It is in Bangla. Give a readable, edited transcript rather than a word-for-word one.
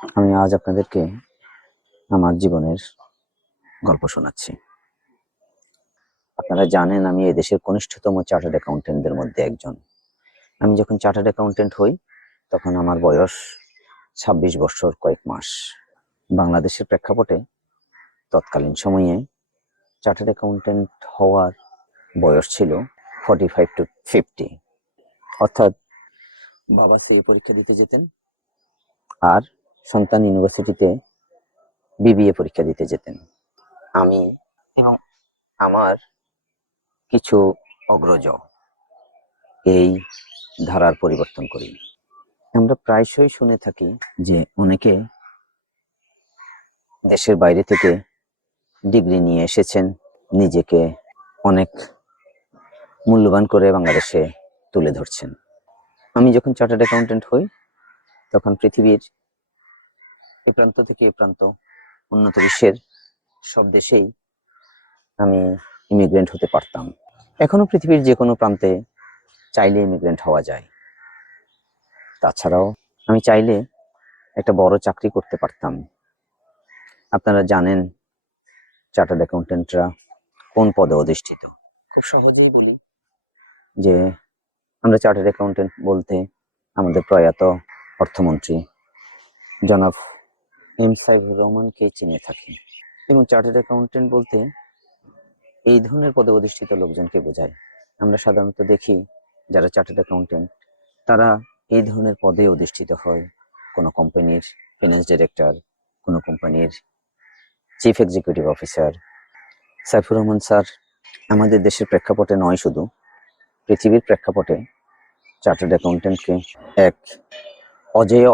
আমি আজ আপনাদেরকে আমার জীবনের গল্প শোনাচ্ছি। আপনারা জানেন আমি এদেশের কনিষ্ঠতম চার্টার্ড অ্যাকাউন্টেন্টদের মধ্যে একজন। আমি যখন চার্টার্ড অ্যাকাউন্টেন্ট হই তখন আমার বয়স ২৬ বছর কয়েক মাস। বাংলাদেশের প্রেক্ষাপটে তৎকালীন সময়ে চার্টার্ড অ্যাকাউন্টেন্ট হওয়ার বয়স ছিল 45 to 50, অর্থাৎ বাবা সিএ পরীক্ষা দিতে যেতেন আর সন্তান ইউনিভার্সিটিতে বিবিএ পরীক্ষা দিতে যেতেন। আমি এবং আমার কিছু অগ্রজ এই ধারার পরিবর্তন করি। আমরা প্রায়শই শুনে থাকি যে অনেকে দেশের বাইরে থেকে ডিগ্রি নিয়ে এসেছেন, নিজেকে অনেক মূল্যবান করে বাংলাদেশে তুলে ধরছেন। আমি যখন চার্টার্ড অ্যাকাউন্টেন্ট হই তখন পৃথিবীর এ প্রান্ত থেকে এ প্রান্ত, উন্নত বিশ্বের সব দেশেই আমি ইমিগ্রেন্ট হতে পারতাম। এখনো পৃথিবীর যে কোনো প্রান্তে চাইলে ইমিগ্রেন্ট হওয়া যায়। তাছাড়াও আমি চাইলে একটা বড় চাকরি করতে পারতাম। আপনারা জানেন চার্টার্ড অ্যাকাউন্টেন্টরা কোন পদে অধিষ্ঠিত। খুব সহজেই বলি যে আমরা চার্টার্ড অ্যাকাউন্টেন্ট বলতে আমাদের প্রয়াত অর্থমন্ত্রী জনাব এম সাইফুর রহমানকে চিনে থাকি, এবং চার্টার্ড অ্যাকাউন্টেন্ট বলতে এই ধরনের পদে অধিষ্ঠিত লোকজনকে বোঝায়। আমরা সাধারণত দেখি যারা চার্টার্ড অ্যাকাউন্টেন্ট তারা এই ধরনের পদে অধিষ্ঠিত হয়। কোনো কোম্পানির ফিনান্স ডিরেক্টর, কোনো কোম্পানির chief executive officer. Saifur Rahman sir আমাদের দেশের প্রেক্ষাপটে নয়, শুধু পৃথিবীর প্রেক্ষাপটে চার্টার্ড অ্যাকাউন্টেন্টকে এক অজেয়